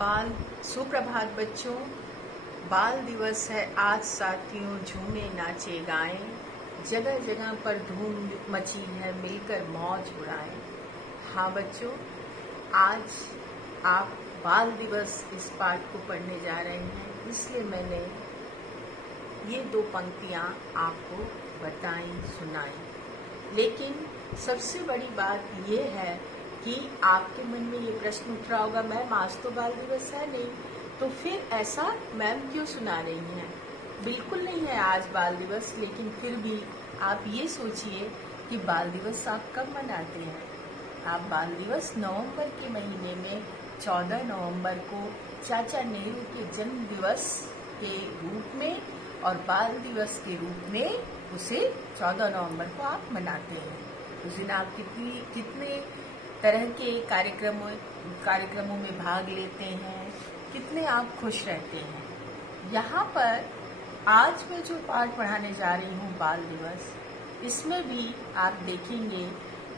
बाल सुप्रभात बच्चों। बाल दिवस है आज साथियों, झूमे नाचे गाएं, जगह जगह पर धूम मची है, मिलकर मौज उड़ाएं। हाँ बच्चों, आज आप बाल दिवस इस पाठ को पढ़ने जा रहे हैं, इसलिए मैंने ये दो पंक्तियाँ आपको बताई सुनाई। लेकिन सबसे बड़ी बात ये है कि आपके मन में ये प्रश्न उठ रहा होगा, मैम आज तो बाल दिवस है नहीं, तो फिर ऐसा मैम क्यों सुना रही हैं? बिल्कुल नहीं है आज बाल दिवस, लेकिन फिर भी आप ये सोचिए कि बाल दिवस आप कब मनाते हैं। आप बाल दिवस नवंबर के महीने में 14 नवंबर को चाचा नेहरू के जन्म दिवस के रूप में और बाल दिवस के रूप में उसे 14 नवंबर को आप मनाते हैं। उस दिन आप कितने तरह के कार्यक्रमों में भाग लेते हैं, कितने आप खुश रहते हैं। यहाँ पर आज मैं जो पाठ पढ़ाने जा रही हूँ बाल दिवस, इसमें भी आप देखेंगे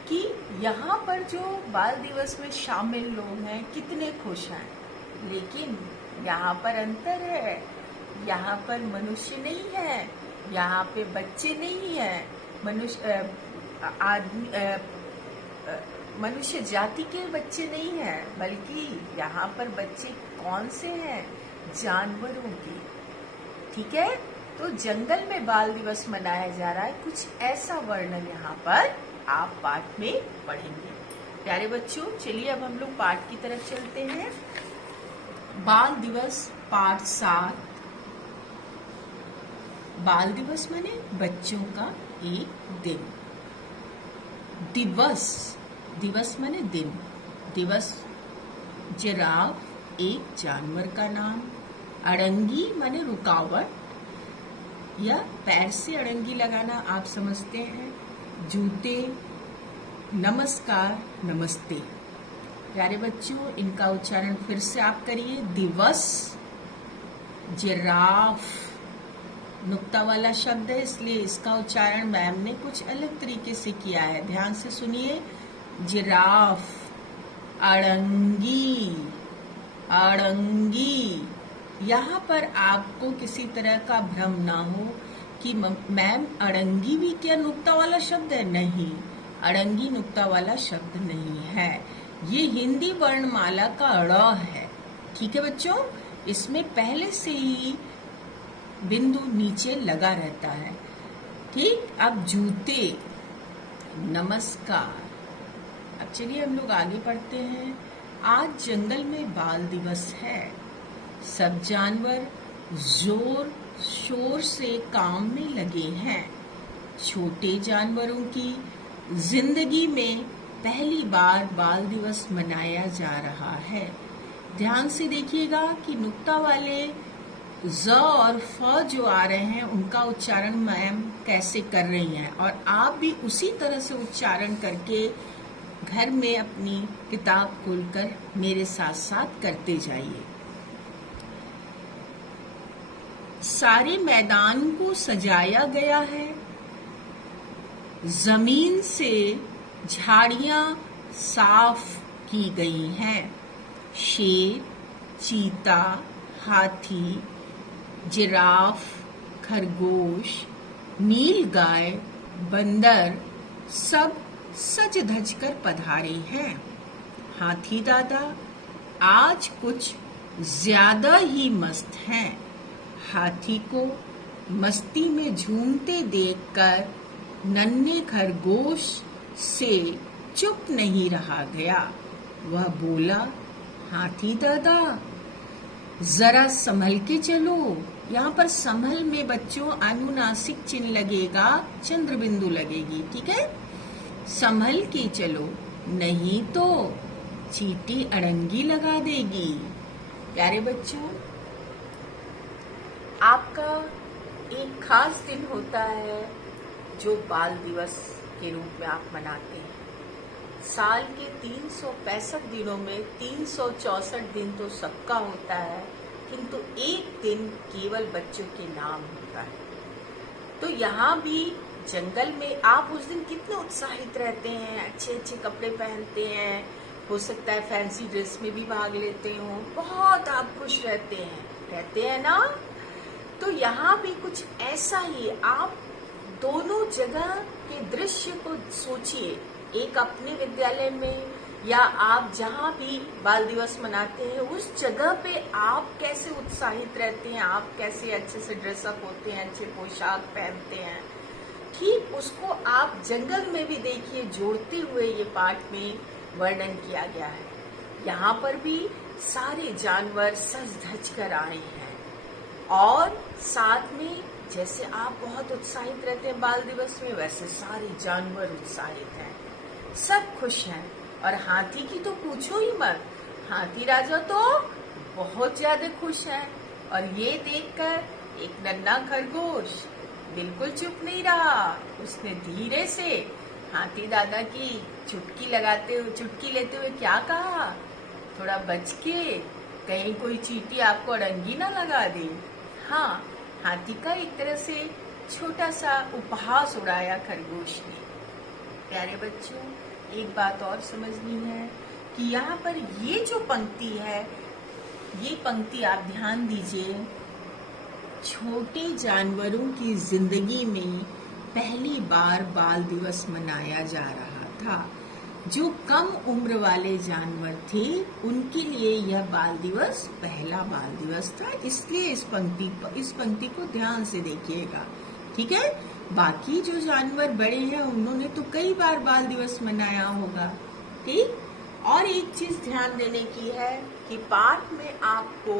कि यहाँ पर जो बाल दिवस में शामिल लोग हैं कितने खुश हैं। लेकिन यहाँ पर अंतर है, यहाँ पर मनुष्य नहीं है, यहाँ पे बच्चे नहीं है, मनुष्य जाति के बच्चे नहीं हैं, बल्कि यहाँ पर बच्चे कौन से हैं? जानवरों के। ठीक है, तो जंगल में बाल दिवस मनाया जा रहा है, कुछ ऐसा वर्णन यहाँ पर आप पाठ में पढ़ेंगे। प्यारे बच्चों, चलिए अब हम लोग पाठ की तरफ चलते हैं। बाल दिवस पाठ 7। बाल दिवस माने बच्चों का एक दिन। दिवस माने दिन। दिवस जिराफ एक जानवर का नाम। अड़ंगी माने रुकावट या पैर से अड़ंगी लगाना, आप समझते हैं। जूते, नमस्कार, नमस्ते। प्यारे बच्चों, इनका उच्चारण फिर से आप करिए। दिवस, जिराफ नुक्ता वाला शब्द है, इसलिए इसका उच्चारण मैम ने कुछ अलग तरीके से किया है, ध्यान से सुनिए। जिराफ, अड़ंगी, अड़ंगी। यहाँ पर आपको किसी तरह का भ्रम ना हो कि मैम अड़ंगी भी क्या नुक्ता वाला शब्द है? नहीं, अड़ंगी नुक्ता वाला शब्द नहीं है, ये हिंदी वर्णमाला का अड़ है। ठीक है बच्चों, इसमें पहले से ही बिंदु नीचे लगा रहता है। ठीक, अब जूते, नमस्कार। अब चलिए हम लोग आगे पढ़ते हैं। आज जंगल में बाल दिवस है। सब जानवर जोर शोर से काम में लगे हैं। छोटे जानवरों की जिंदगी में पहली बार बाल दिवस मनाया जा रहा है। ध्यान से देखिएगा कि नुक्ता वाले ज और फ जो आ रहे हैं उनका उच्चारण मैम कैसे कर रही हैं, और आप भी उसी तरह से उच्चारण करके घर में अपनी किताब खोलकर मेरे साथ साथ करते जाइए। सारे मैदान को सजाया गया है। जमीन से झाड़ियां साफ की गई हैं। शेर, चीता, हाथी, जिराफ, खरगोश, नीलगाय, बंदर सब सज धज कर पधारे हैं। हाथी दादा आज कुछ ज्यादा ही मस्त हैं। हाथी को मस्ती में झूमते देखकर नन्हे खरगोश से चुप नहीं रहा गया। वह बोला, हाथी दादा जरा संभल के चलो। यहाँ पर संभल में बच्चों अनुनासिक चिन्ह लगेगा, चंद्र बिंदु लगेगी। ठीक है, संभल के चलो, नहीं तो चींटी अड़ंगी लगा देगी। प्यारे बच्चों, आपका एक खास दिन होता है जो बाल दिवस के रूप में आप मनाते हैं। साल के 365 दिनों में 364 दिन तो सबका होता है, किंतु एक दिन केवल बच्चों के नाम होता है। तो यहाँ भी जंगल में आप उस दिन कितने उत्साहित रहते हैं, अच्छे अच्छे कपड़े पहनते हैं, हो सकता है फैंसी ड्रेस में भी भाग लेते हो, बहुत आप खुश रहते हैं ना। तो यहाँ भी कुछ ऐसा ही आप दोनों जगह के दृश्य को सोचिए, एक अपने विद्यालय में या आप जहाँ भी बाल दिवस मनाते हैं उस जगह पे आप कैसे उत्साहित रहते हैं, आप कैसे अच्छे से ड्रेसअप होते हैं, अच्छे पोशाक पहनते हैं। ठीक उसको आप जंगल में भी देखिए, जोड़ते हुए ये पाठ में वर्णन किया गया है। यहाँ पर भी सारे जानवर सज धज कर आए हैं और साथ में जैसे आप बहुत उत्साहित रहते हैं बाल दिवस में, वैसे सारे जानवर उत्साहित हैं, सब खुश हैं। और हाथी की तो पूछो ही मत, हाथी राजा तो बहुत ज्यादा खुश है। और ये देखकर एक नन्हा खरगोश बिल्कुल चुप नहीं रहा, उसने धीरे से हाथी दादा की चुटकी लेते हुए क्या कहा, थोड़ा बच के, कहीं कोई चींटी आपको अड़ंगी ना लगा दे। हाँ, हाथी का एक तरह से छोटा सा उपहास उड़ाया खरगोश ने। प्यारे बच्चों, एक बात और समझनी है कि यहाँ पर ये जो पंक्ति है, ये पंक्ति आप ध्यान दीजिए, छोटे जानवरों की जिंदगी में पहली बार बाल दिवस मनाया जा रहा था। जो कम उम्र वाले जानवर थे उनके लिए यह बाल दिवस पहला बाल दिवस था, इसलिए इस पंक्ति को ध्यान से देखिएगा, ठीक है। बाकी जो जानवर बड़े हैं उन्होंने तो कई बार बाल दिवस मनाया होगा, ठीक। और एक चीज ध्यान देने की है कि पाठ में आपको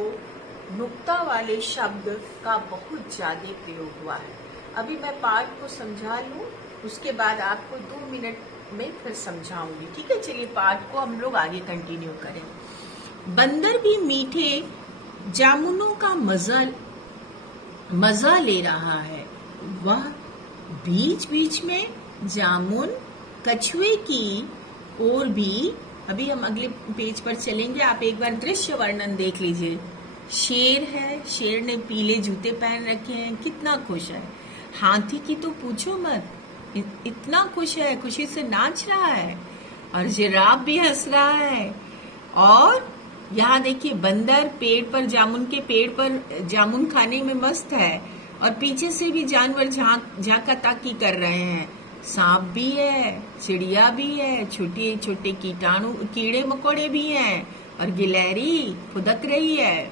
नुक्ता वाले शब्द का बहुत ज्यादा प्रयोग हुआ है। अभी मैं पाठ को समझा लूं, उसके बाद आपको 2 मिनट में फिर समझाऊंगी, ठीक है। चलिए पाठ को हम लोग आगे कंटिन्यू करें। बंदर भी मीठे जामुनों का मजा ले रहा है, वह बीच बीच में जामुन कछुए की ओर भी। अभी हम अगले पेज पर चलेंगे, आप एक बार दृश्य वर्णन देख लीजिए। शेर है, शेर ने पीले जूते पहन रखे हैं, कितना खुश है। हाथी की तो पूछो मत, इतना खुश है, खुशी से नाच रहा है। और जिराफ भी हंस रहा है। और यहाँ देखिए बंदर जामुन के पेड़ पर जामुन खाने में मस्त है और पीछे से भी जानवर झांका ताकी कर रहे हैं। सांप भी है, चिड़िया भी है, छोटे छोटे कीड़े मकोड़े भी हैं और गिलहरी फुदक रही है।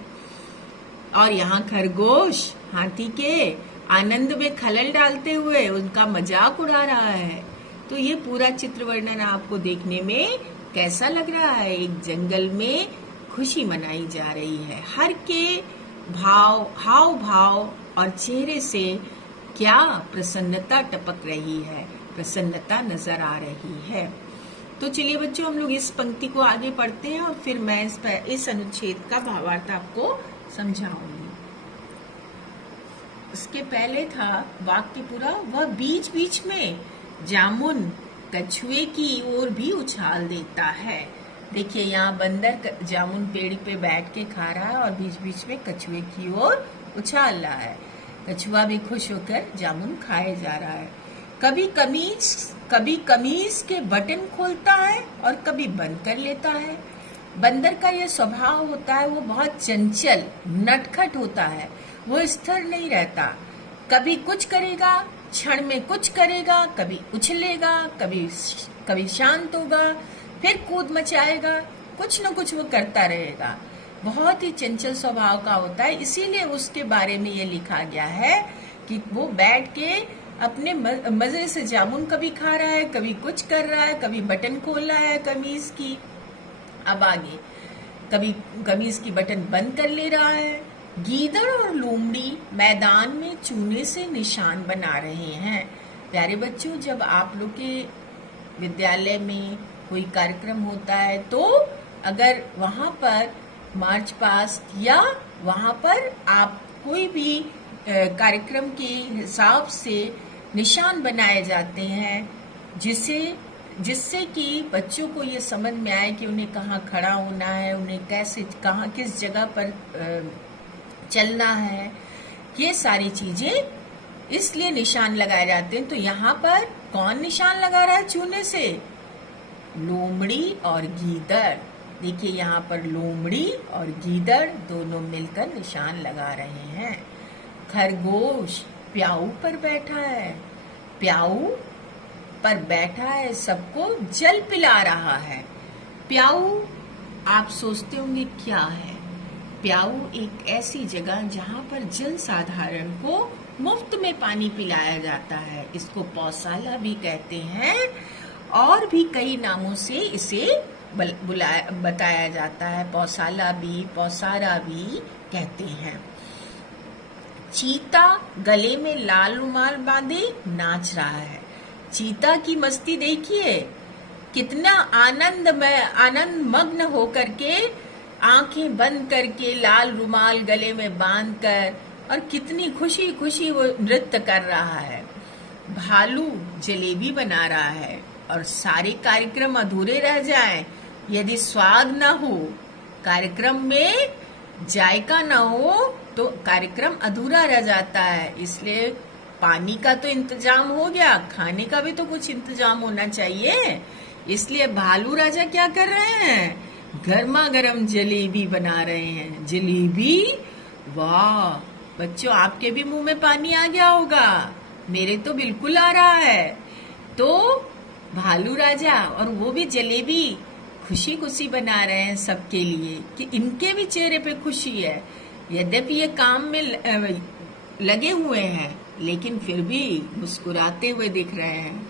और यहाँ खरगोश हाथी के आनंद में खलल डालते हुए उनका मजाक उड़ा रहा है। तो ये पूरा चित्र वर्णन आपको देखने में कैसा लग रहा है? एक जंगल में खुशी मनाई जा रही है। हर के हाव भाव और चेहरे से क्या प्रसन्नता टपक रही है, प्रसन्नता नजर आ रही है। तो चलिए बच्चों, हम लोग इस पंक्ति को आगे पढ़ते हैं और फिर मैं इस अनुच्छेद का भावार्थ आपको समझाऊंगी। उसके पहले था वाक्य पूरा, वह बीच बीच में जामुन कछुए की ओर भी उछाल देता है। देखिए यहाँ बंदर जामुन पेड़ पे बैठ के खा रहा है और बीच बीच में कछुए की ओर उछाल रहा है। कछुआ भी खुश होकर जामुन खाए जा रहा है। कभी कमीज के बटन खोलता है और कभी बंद कर लेता है। बंदर का यह स्वभाव होता है, वो बहुत चंचल नटखट होता है, वो स्थिर नहीं रहता। कभी कुछ करेगा, क्षण में कुछ करेगा, कभी उछलेगा, कभी शांत होगा, फिर कूद मचाएगा, कुछ न कुछ वो करता रहेगा। बहुत ही चंचल स्वभाव का होता है, इसीलिए उसके बारे में ये लिखा गया है कि वो बैठ के अपने मजे से जामुन कभी खा रहा है, कभी कुछ कर रहा है, कभी बटन खोल रहा है कमीज की, अब आगे कभी कमीज की बटन बंद कर ले रहा है। गीदड़ और लोमड़ी मैदान में चूने से निशान बना रहे हैं। प्यारे बच्चों, जब आप लोग के विद्यालय में कोई कार्यक्रम होता है तो अगर वहां पर मार्च पास्ट या वहां पर आप कोई भी कार्यक्रम के हिसाब से निशान बनाए जाते हैं, जिससे कि बच्चों को ये समझ में आए कि उन्हें कहाँ खड़ा होना है, उन्हें कैसे कहाँ किस जगह पर चलना है, ये सारी चीजें इसलिए निशान लगाए जाते हैं। तो यहाँ पर कौन निशान लगा रहा है चूने से? लोमड़ी और गीदड़। देखिए यहाँ पर लोमड़ी और गीदड़ दोनों मिलकर निशान लगा रहे हैं। खरगोश प्याऊ पर बैठा है, प्याऊ पर बैठा है, सबको जल पिला रहा है। प्याऊ, आप सोचते होंगे क्या है? प्याऊ एक ऐसी जगह जहाँ पर जन साधारण को मुफ्त में पानी पिलाया जाता है। इसको पौशाला भी कहते हैं और भी कई नामों से इसे बताया जाता है। पौशाला भी, पौसारा भी कहते हैं। चीता गले में लाल रुमाल बांधे नाच रहा है। चीता की मस्ती देखिए, कितना आनंद मग्न होकर के, आंखें बंद करके लाल रुमाल गले में बांधकर, और कितनी खुशी खुशी वो नृत्य कर रहा है। भालू जलेबी बना रहा है और सारे कार्यक्रम अधूरे रह जाएं यदि स्वाद न हो, कार्यक्रम में जायका न हो तो कार्यक्रम अधूरा रह जाता है। इसलिए पानी का तो इंतजाम हो गया, खाने का भी तो कुछ इंतजाम होना चाहिए। इसलिए भालू राजा क्या कर रहे हैं? गर्मा गर्म जलेबी बना रहे हैं। जलेबी, वाह बच्चों, आपके भी मुंह में पानी आ गया होगा, मेरे तो बिल्कुल आ रहा है। तो भालू राजा और वो भी जलेबी खुशी खुशी बना रहे हैं सबके लिए, कि इनके भी चेहरे पे खुशी है। यद्यपि ये काम में लगे हुए हैं लेकिन फिर भी मुस्कुराते हुए दिख रहे हैं।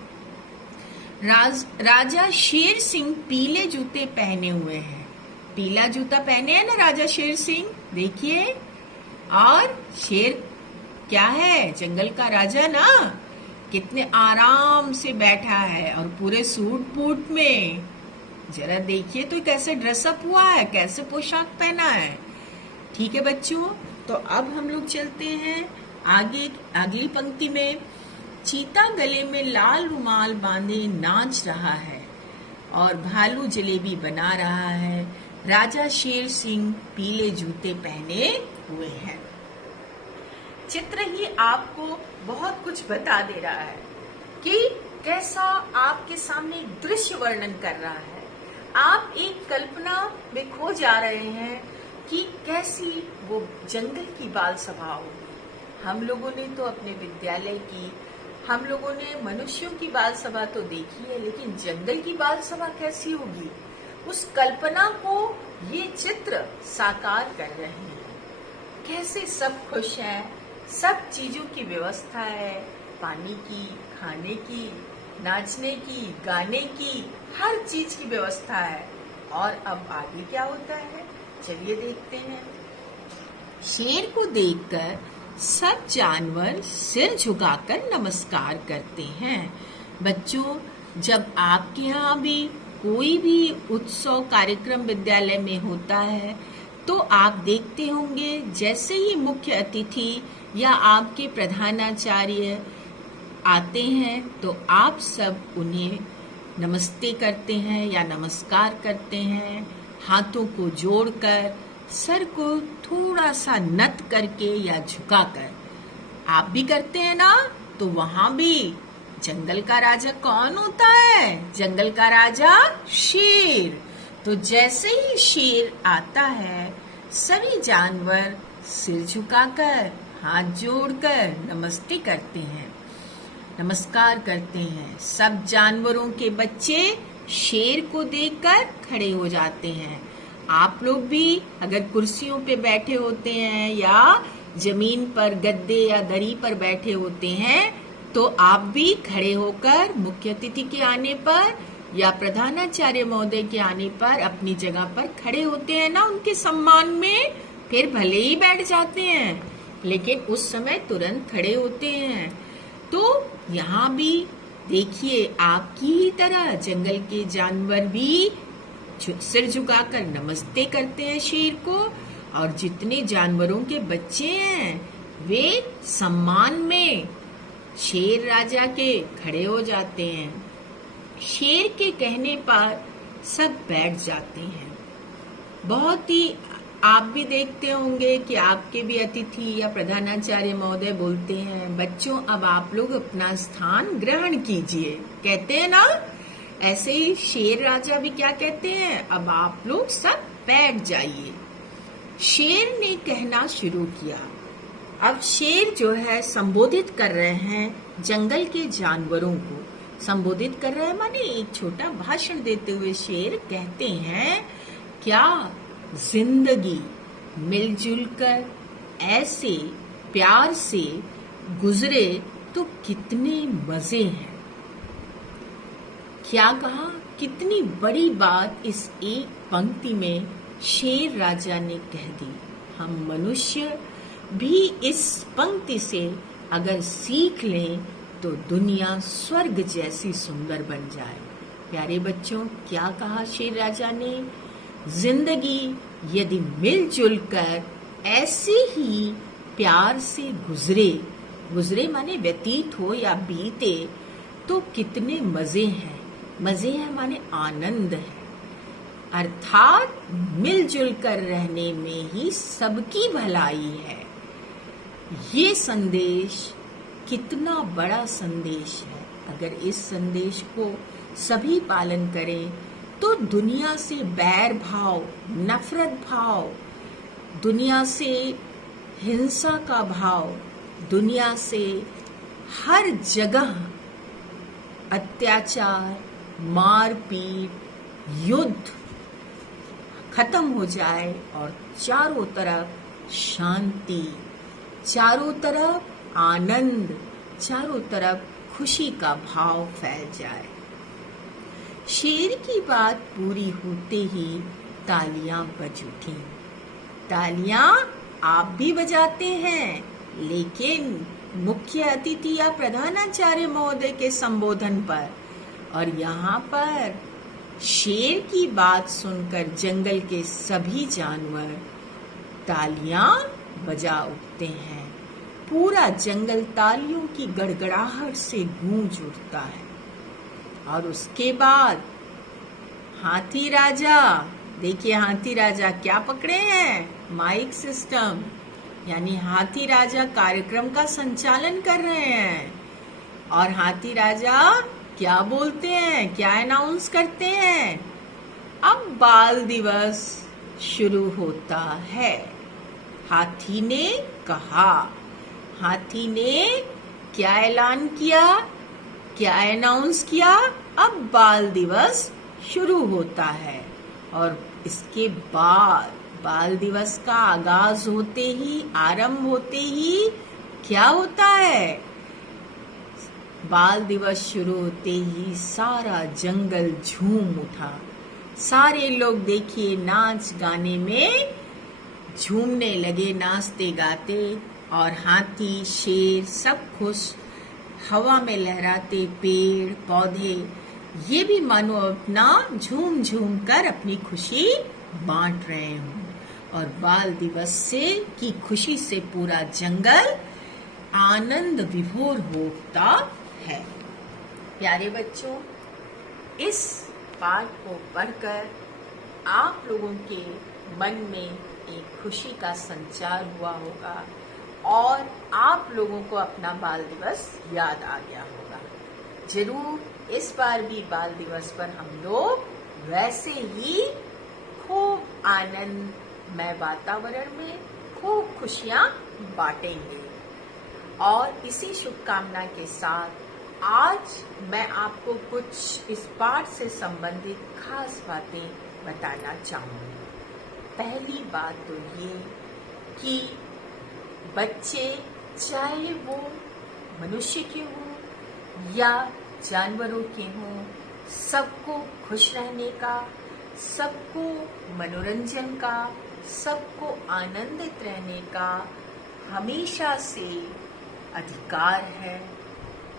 राजा शेर सिंह पीले जूते पहने हुए हैं। पीला जूता पहने हैं ना राजा शेर सिंह, देखिए। और शेर क्या है? जंगल का राजा ना, कितने आराम से बैठा है और पूरे सूट बूट में। जरा देखिए तो कैसे ड्रेसअप हुआ है, कैसे पोशाक पहना है। ठीक है बच्चों, तो अब हम लोग चलते हैं आगे अगली पंक्ति में। चीता गले में लाल रुमाल बांधे नाच रहा है और भालू जलेबी बना रहा है। राजा शेर सिंह पीले जूते पहने हुए हैं। चित्र ही आपको बहुत कुछ बता दे रहा है कि कैसा आपके सामने दृश्य वर्णन कर रहा है। आप एक कल्पना में खो जा रहे हैं कि कैसी वो जंगल की बाल सभा होगी। हम लोगों ने तो अपने विद्यालय की, हम लोगों ने मनुष्यों की बाल सभा तो देखी है, लेकिन जंगल की बाल सभा कैसी होगी, उस कल्पना को ये चित्र साकार कर रहे हैं। कैसे सब खुश हैं, सब चीजों की व्यवस्था है, पानी की, खाने की, नाचने की, गाने की, हर चीज की व्यवस्था है। और अब आगे क्या होता है, चलिए देखते हैं। शेर को देखकर सब जानवर सिर झुकाकर नमस्कार करते हैं। बच्चों, जब आपके यहाँ भी कोई भी उत्सव कार्यक्रम विद्यालय में होता है तो आप देखते होंगे जैसे ही मुख्य अतिथि या आपके प्रधानाचार्य आते हैं तो आप सब उन्हें नमस्ते करते हैं या नमस्कार करते हैं, हाथों को जोड़कर, सर को थोड़ा सा नत करके या झुकाकर। आप भी करते हैं ना? तो वहां भी जंगल का राजा कौन होता है? जंगल का राजा शेर। तो जैसे ही शेर आता है सभी जानवर सिर झुकाकर, हाथ जोड़कर नमस्ते करते हैं, नमस्कार करते हैं। सब जानवरों के बच्चे शेर को देखकर खड़े हो जाते हैं। आप लोग भी अगर कुर्सियों पे बैठे होते हैं या जमीन पर गद्दे या दरी पर बैठे होते हैं तो आप भी खड़े होकर मुख्य अतिथि के आने पर या प्रधानाचार्य महोदय के आने पर अपनी जगह पर खड़े होते हैं ना, उनके सम्मान में। फिर भले ही बैठ जाते हैं लेकिन उस समय तुरंत खड़े होते हैं। तो यहाँ भी देखिए आपकी ही तरह जंगल के जानवर भी सिर झुकाकर नमस्ते करते हैं शेर को, और जितने जानवरों के बच्चे हैं वे सम्मान में शेर राजा के खड़े हो जाते हैं। शेर के कहने पर सब बैठ जाते हैं। बहुत ही आप भी देखते होंगे कि आपके भी अतिथि या प्रधानाचार्य महोदय बोलते हैं, बच्चों अब आप लोग अपना स्थान ग्रहण कीजिए, कहते हैं ना। ऐसे ही शेर राजा भी क्या कहते हैं, अब आप लोग सब बैठ जाइए। शेर ने कहना शुरू किया। अब शेर जो है संबोधित कर रहे हैं जंगल के जानवरों को, संबोधित कर रहे हैं माने एक छोटा भाषण देते हुए शेर कहते हैं, क्या जिंदगी मिलजुल कर ऐसे प्यार से गुजरे तो कितने मजे हैं। क्या कहा, कितनी बड़ी बात इस एक पंक्ति में शेर राजा ने कह दी। हम मनुष्य भी इस पंक्ति से अगर सीख लें तो दुनिया स्वर्ग जैसी सुंदर बन जाए। प्यारे बच्चों, क्या कहा शेर राजा ने, जिंदगी यदि मिलजुल कर ऐसे ही प्यार से गुजरे, गुजरे माने व्यतीत हो या बीते, तो कितने मजे हैं। मजे हैं माने आनंद है, अर्थात मिलजुल कर रहने में ही सबकी भलाई है। ये संदेश कितना बड़ा संदेश है। अगर इस संदेश को सभी पालन करें तो दुनिया से बैर भाव, नफरत भाव, दुनिया से हिंसा का भाव, दुनिया से हर जगह अत्याचार, मारपीट, युद्ध खत्म हो जाए और चारों तरफ शांति, चारों तरफ आनंद, चारों तरफ खुशी का भाव फैल जाए। शेर की बात पूरी होते ही तालियां बज उठी। तालियां आप भी बजाते हैं, लेकिन मुख्य अतिथि या प्रधानाचार्य महोदय के संबोधन पर, और यहाँ पर शेर की बात सुनकर जंगल के सभी जानवर तालियां बजा उठते हैं। पूरा जंगल तालियों की गड़गड़ाहट से गूंज उठता है। और उसके बाद हाथी राजा, देखिए हाथी राजा क्या पकड़े हैं, माइक सिस्टम, यानी हाथी राजा कार्यक्रम का संचालन कर रहे हैं। और हाथी राजा क्या बोलते हैं, क्या अनाउंस करते हैं, अब बाल दिवस शुरू होता है। हाथी ने कहा, हाथी ने क्या ऐलान किया, क्या अनाउंस किया, अब बाल दिवस शुरू होता है। और इसके बाद बाल दिवस का आगाज होते ही, आरंभ होते ही क्या होता है, बाल दिवस शुरू होते ही सारा जंगल झूम उठा। सारे लोग देखिए नाच गाने में झूमने लगे, नाचते गाते, और हाथी, शेर सब खुश, हवा में लहराते पेड़ पौधे, ये भी मानो अपना झूम झूम कर अपनी खुशी बांट रहे हों। और बाल दिवस से की खुशी से पूरा जंगल आनंद विभोर होता है। प्यारे बच्चों, इस पाठ को पढ़कर आप लोगों के मन में एक खुशी का संचार हुआ होगा और आप लोगों को अपना बाल दिवस याद आ गया होगा। जरूर इस बार भी बाल दिवस पर हम लोग वैसे ही खूब आनंदमय वातावरण में खूब खुशियां बांटेंगे। और इसी शुभकामना के साथ आज मैं आपको कुछ इस पाठ से संबंधित खास बातें बताना चाहूँगी। पहली बात तो ये कि बच्चे चाहे वो मनुष्य के हों या जानवरों के हों, सबको खुश रहने का, सबको मनोरंजन का, सबको आनंदित रहने का हमेशा से अधिकार है।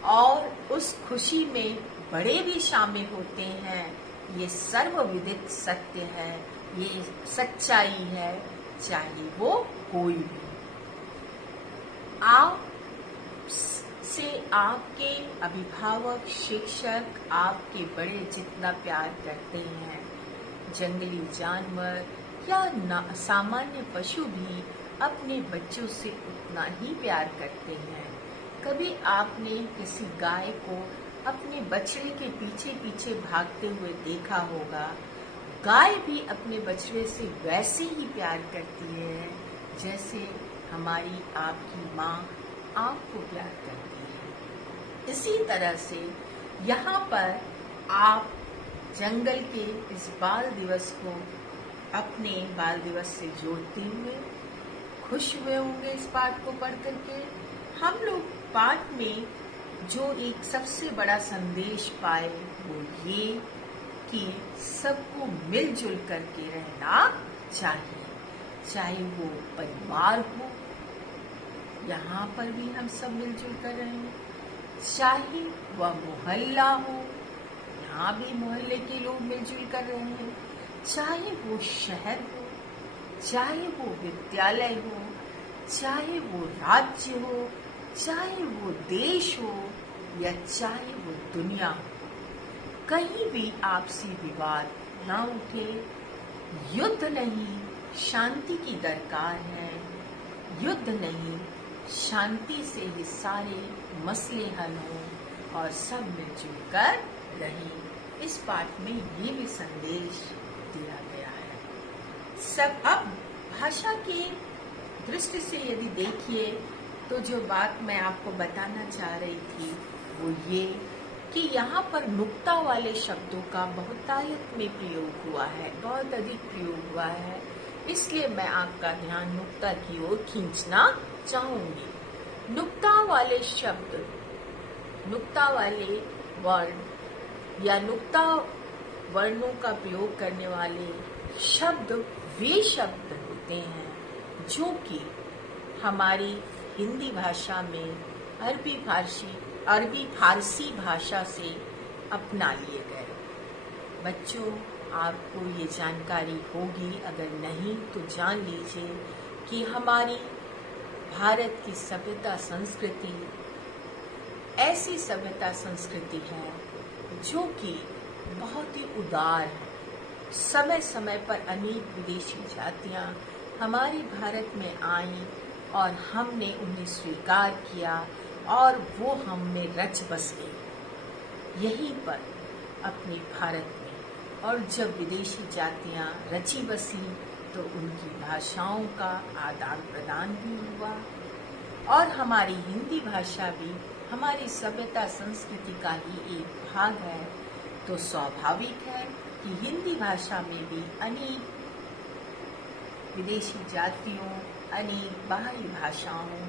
और उस खुशी में बड़े भी शामिल होते हैं, ये सर्वविदित सत्य है, ये सच्चाई है, चाहे वो कोई भी। आप से आपके अभिभावक, शिक्षक, आपके बड़े जितना प्यार करते हैं, जंगली जानवर या सामान्य पशु भी अपने बच्चों से उतना ही प्यार करते हैं। कभी आपने किसी गाय को अपने बछड़े के पीछे पीछे भागते हुए देखा होगा। गाय भी अपने बछड़े से वैसे ही प्यार करती है जैसे हमारी आपकी माँ आपको प्यार करती है। इसी तरह से यहाँ पर आप जंगल के इस बाल दिवस को अपने बाल दिवस से जोड़ते हुए खुश हुए होंगे इस पाठ को पढ़ करके। हम लोग पाठ में जो एक सबसे बड़ा संदेश पाए वो ये कि सबको मिलजुल करके रहना चाहिए, चाहे वो परिवार हो, यहाँ पर भी हम सब मिलजुल कर रहे हैं, चाहे वह मोहल्ला हो, यहाँ भी मोहल्ले के लोग मिलजुल कर रहे हैं, चाहे वो शहर हो, चाहे वो विद्यालय हो, चाहे वो राज्य हो, चाहे वो देश हो या चाहे वो दुनिया हो, कहीं भी आपसी विवाद ना उठे। युद्ध नहीं, शांति की दरकार है। युद्ध नहीं, शांति से ही सारे मसले हल हों और सब मिलजुल कर रहें। इस पाठ में ये भी संदेश दिया गया है। सब अब भाषा की दृष्टि से यदि देखिए तो जो बात मैं आपको बताना चाह रही थी वो ये कि यहाँ पर नुक्ता वाले शब्दों का बहुतायत में प्रयोग हुआ है, बहुत अधिक प्रयोग हुआ है। इसलिए मैं आपका ध्यान नुक्ता की ओर खींचना चाहूंगी। नुक्ता वाले शब्द, नुक्ता वाले वर्ण या नुक्ता वर्णों का प्रयोग करने वाले शब्द वे शब्द होते हैं जो कि हमारी हिंदी भाषा में अरबी फारसी भाषा से अपना लिए गए। बच्चों, आपको ये जानकारी होगी, अगर नहीं तो जान लीजिए कि हमारी भारत की सभ्यता संस्कृति ऐसी सभ्यता संस्कृति है जो कि बहुत ही उदार है। समय समय पर अनेक विदेशी जातियां हमारे भारत में आईं और हमने उन्हें स्वीकार किया और वो हम में रच बस गई यहीं पर अपने भारत में। और जब विदेशी जातियां रची बसी तो उनकी भाषाओं का आदान प्रदान भी हुआ और हमारी हिंदी भाषा भी हमारी सभ्यता संस्कृति का ही एक भाग है। तो स्वाभाविक है कि हिंदी भाषा में भी अनेक विदेशी जातियों, अनेक बाहरी भाषाओं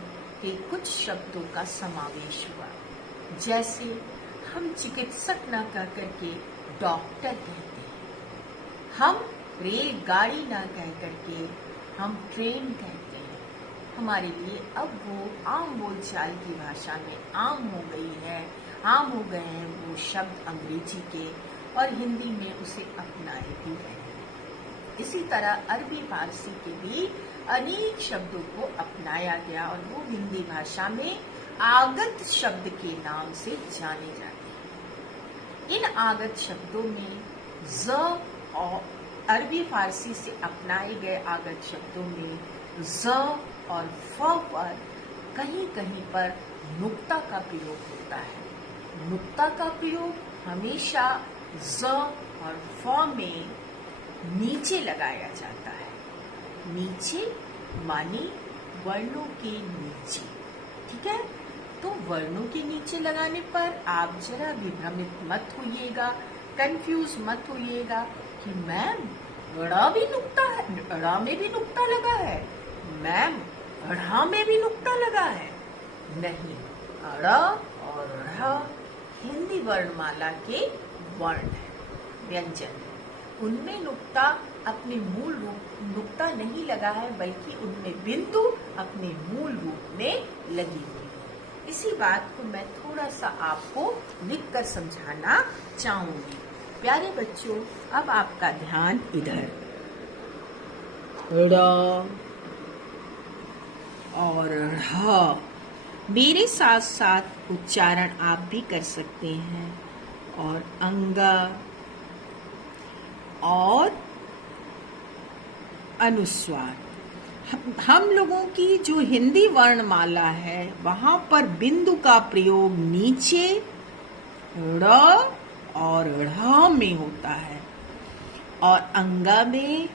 के कुछ शब्दों का समावेश हुआ। जैसे हम चिकित्सक न कह करके डॉक्टर कहते हैं, हम रेलगाड़ी न कह करके हम ट्रेन कहते हैं। हमारे लिए अब वो आम बोलचाल की भाषा में आम हो गए हैं वो शब्द अंग्रेजी के, और हिंदी में उसे अपनाए भी गए हैं। इसी तरह अरबी फारसी के भी अनेक शब्दों को अपनाया गया और वो हिंदी भाषा में आगत शब्द के नाम से जाने जाते हैं। इन आगत शब्दों में ज और अरबी फारसी से अपनाए गए आगत शब्दों में ज और फ पर कहीं कहीं पर नुक्ता का प्रयोग होता है। नुक्ता का प्रयोग हमेशा ज और फ में नीचे लगाया जाता है। नीचे माने वर्णों के नीचे, ठीक है। तो वर्णों के नीचे लगाने पर आप जरा भी भ्रमित मत होइएगा, कंफ्यूज मत होइएगा कि मैम ड़ भी नुक्ता है, ड़ में भी नुक्ता लगा है, मैम ढ़ में भी नुक्ता लगा है। नहीं, ड़ और ढ़ हिंदी वर्णमाला के वर्ण है, व्यंजन। उनमें नुक्ता अपने मूल रूप नुक्ता नहीं लगा है, बल्कि उनमें बिंदु अपने मूल रूप में लगी हुई है। इसी बात को मैं थोड़ा सा आपको लिखकर समझाना चाहूंगी। प्यारे बच्चों, अब आपका ध्यान इधर, ड़ और ढ़ मेरे साथ साथ उच्चारण आप भी कर सकते हैं। और अंगा और अनुस्वार, हम लोगों की जो हिंदी वर्णमाला है वहां पर बिंदु का प्रयोग नीचे ड़ और ढ़ में होता है, और अंगा में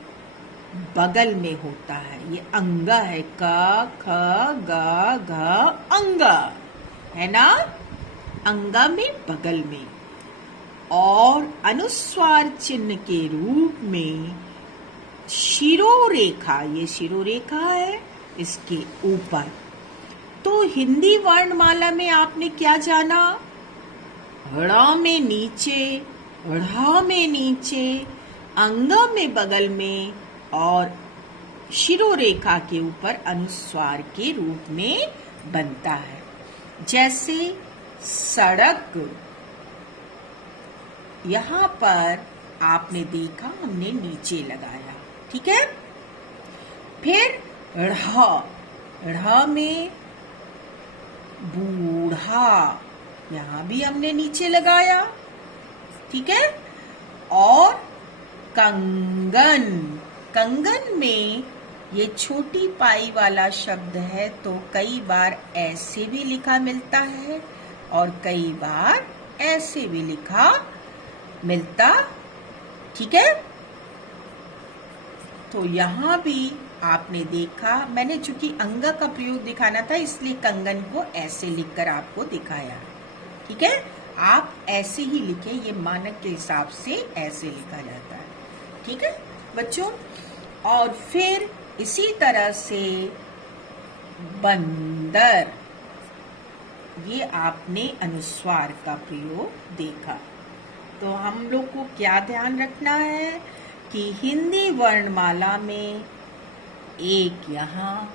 बगल में होता है। ये अंगा है, क ख ग घ अंगा है ना, अंगा में बगल में। और अनुस्वार चिन्ह के रूप में शिरोरेखा, ये शिरोरेखा है इसके ऊपर। तो हिंदी वर्णमाला में आपने क्या जाना, ड़ में नीचे, ढ़ में नीचे, अंगा में बगल में और शिरोरेखा के ऊपर अनुस्वार के रूप में बनता है। जैसे सड़क, यहाँ पर आपने देखा हमने नीचे लगाया, ठीक है। फिर ढ़ में बूढ़ा, यहाँ भी हमने नीचे लगाया, ठीक है। और कंगन, कंगन में ये छोटी पाई वाला शब्द है, तो कई बार ऐसे भी लिखा मिलता है और कई बार ऐसे भी लिखा मिलता, ठीक है। तो यहाँ भी आपने देखा, मैंने चूंकि अंगा का प्रयोग दिखाना था इसलिए कंगन को ऐसे लिखकर आपको दिखाया, ठीक है। आप ऐसे ही लिखे, ये मानक के हिसाब से ऐसे लिखा जाता है, ठीक है बच्चों। और फिर इसी तरह से बंदर, ये आपने अनुस्वार का प्रयोग देखा। तो हम लोग को क्या ध्यान रखना है कि हिंदी वर्णमाला में एक यहाँ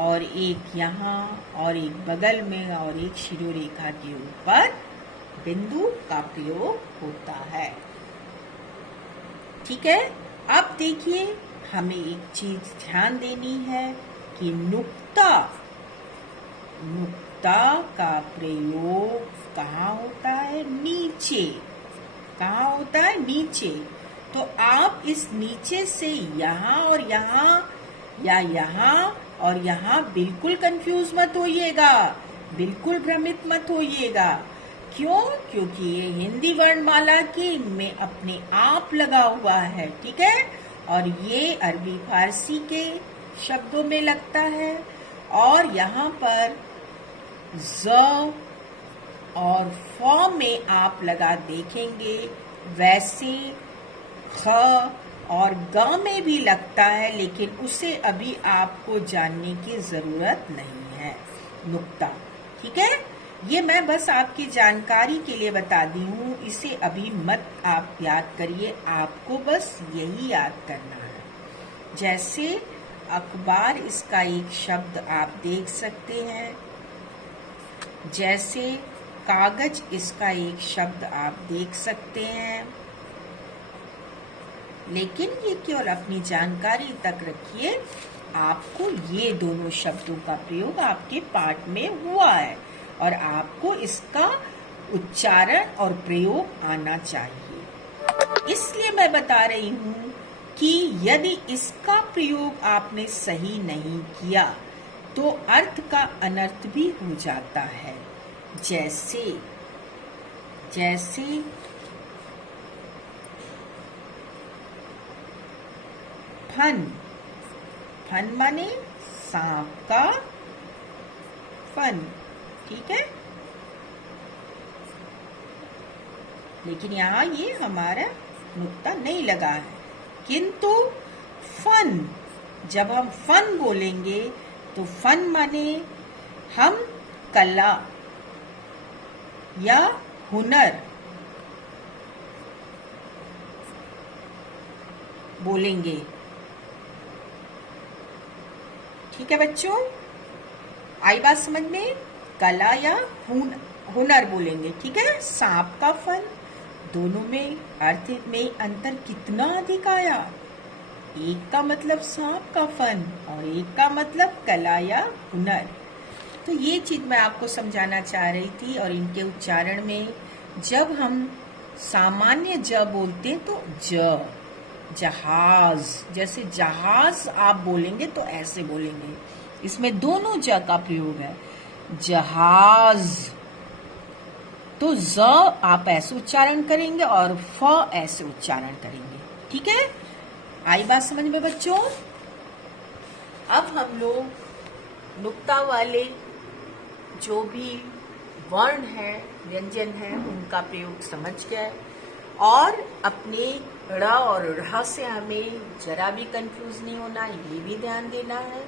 और एक यहाँ और एक बगल में और एक शिरोरेखा के ऊपर बिंदु का प्रयोग होता है, ठीक है। अब देखिए, हमें एक चीज ध्यान देनी है कि नुक्ता, नुक्ता का प्रयोग कहाँ होता है, नीचे। कहाँ होता है, नीचे। तो आप इस नीचे से यहाँ और यहाँ या यहाँ और यहाँ बिल्कुल कंफ्यूज मत होइएगा, बिल्कुल भ्रमित मत होइएगा। क्यों? क्योंकि ये हिंदी वर्णमाला की में अपने आप लगा हुआ है, ठीक है। और ये अरबी फारसी के शब्दों में लगता है। और यहाँ पर ज और फ में आप लगा देखेंगे, वैसे ख और ग में भी लगता है, लेकिन उसे अभी आपको जानने की जरूरत नहीं है, नुक्ता, ठीक है। ये मैं बस आपकी जानकारी के लिए बता दी हूँ, इसे अभी मत आप याद करिए, आपको बस यही याद करना है। जैसे अखबार, इसका एक शब्द आप देख सकते हैं। जैसे कागज, इसका एक शब्द आप देख सकते हैं। लेकिन ये केवल अपनी जानकारी तक रखिए, आपको ये दोनों शब्दों का प्रयोग आपके पाठ में हुआ है और आपको इसका उच्चारण और प्रयोग आना चाहिए। इसलिए मैं बता रही हूँ कि यदि इसका प्रयोग आपने सही नहीं किया तो अर्थ का अनर्थ भी हो जाता है। जैसे जैसे फन, फन माने सांप का फन, ठीक है। लेकिन यहाँ ये हमारा नुक्ता नहीं लगा है, किंतु फन, जब हम फन बोलेंगे तो फन माने हम कला या हुनर बोलेंगे, ठीक है बच्चों। आई बात समझ में? कला या हुनर बोलेंगे, ठीक है। सांप का फन, दोनों में अर्थ में अंतर कितना अधिक आया। एक का मतलब सांप का फन और एक का मतलब कला या हुनर। तो ये चीज मैं आपको समझाना चाह रही थी। और इनके उच्चारण में जब हम सामान्य ज बोलते हैं तो ज, जहाज, जैसे जहाज आप बोलेंगे तो ऐसे बोलेंगे, इसमें दोनों ज का प्रयोग है, जहाज। तो ज आप ऐसे उच्चारण करेंगे और फ ऐसे उच्चारण करेंगे। ठीक है, आई बात समझ में बच्चों? अब हम लोग नुक्ता वाले जो भी वर्ण है, व्यंजन है, उनका प्रयोग समझ गए और अपने ड़ और ढ़ से हमें जरा भी कंफ्यूज नहीं होना, ये भी ध्यान देना है।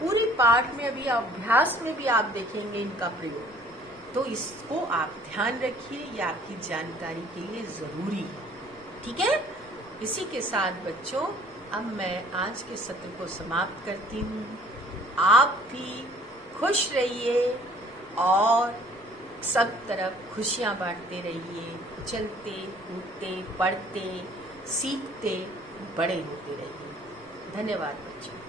पूरे पाठ में अभी अभ्यास में भी आप देखेंगे इनका प्रयोग, तो इसको आप ध्यान रखिए, ये आपकी जानकारी के लिए जरूरी है। ठीक है, इसी के साथ बच्चों अब मैं आज के सत्र को समाप्त करती हूँ। आप भी खुश रहिए और सब तरफ खुशियाँ बांटते रहिए, चलते कूदते पढ़ते सीखते बड़े होते रहिए। धन्यवाद बच्चों।